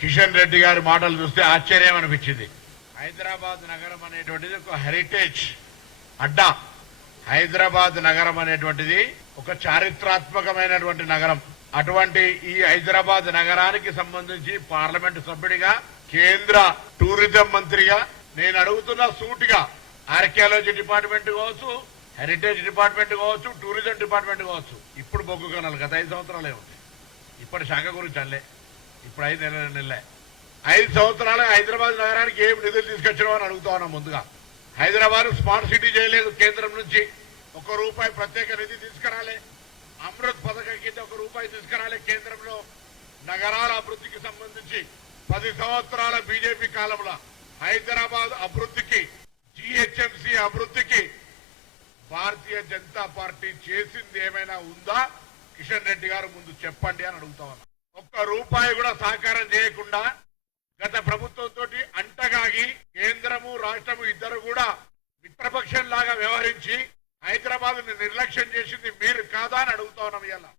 కిషన్ రెడ్డి గారి మాటలు చూస్తే ఆశ్చర్యం అనిపించింది. హైదరాబాద్ నగరం అనేటువంటిది ఒక హెరిటేజ్ అడ్డా. హైదరాబాద్ నగరం అనేటువంటిది ఒక చారిత్రాత్మకమైనటువంటి నగరం. అటువంటి ఈ హైదరాబాద్ నగరానికి సంబంధించి పార్లమెంటు సభ్యుడిగా కేంద్ర టూరిజం మంత్రిగా నేను అడుగుతున్న సూటిగా ఆర్కియాలజీ డిపార్ట్మెంట్ కావచ్చు హెరిటేజ్ డిపార్ట్మెంట్ కావచ్చు టూరిజం డిపార్ట్మెంట్ కావచ్చు. ఇప్పుడు బొగ్గు కనాలి గత ఐదు సంవత్సరాలే ఉంది. ఇప్పటి శాఖ గురించి అల్లే ఇప్పుడు ఐదు నెలల నెలలే ఐదు సంవత్సరాలు హైదరాబాద్ నగరానికి ఏం నిధులు తీసుకొచ్చినావు అని అడుగుతా ఉన్నాం ముందుగా. హైదరాబాద్ స్మార్ట్ సిటీ చేయలేదు కేంద్రం నుంచి. ఒక రూపాయి ప్రత్యేక నిధి తీసుకురాలే. అమృత్ పథకం కింద ఒక రూపాయి తీసుకురాలే కేంద్రంలో. నగరాల అభివృద్ధికి సంబంధించి పది సంవత్సరాల బీజేపీ కాలంలో హైదరాబాద్ అభివృద్ధికి జిహెచ్ఎంసీ అభివృద్ధికి భారతీయ జనతా పార్టీ చేసింది ఏమైనా ఉందా? కిషన్ రెడ్డి గారు ముందు చెప్పండి అని అడుగుతా ఒక్క రూపాయి కూడా సహకారం చేయకుండా గత ప్రభుత్వంతో అంటగాగి కేంద్రము రాష్ట్రము ఇద్దరు కూడా మిత్రపక్షం లాగా వ్యవహరించి హైదరాబాద్ నిర్లక్ష్యం చేసింది మీరు కాదా అని అడుగుతా ఉన్నాం ఇలా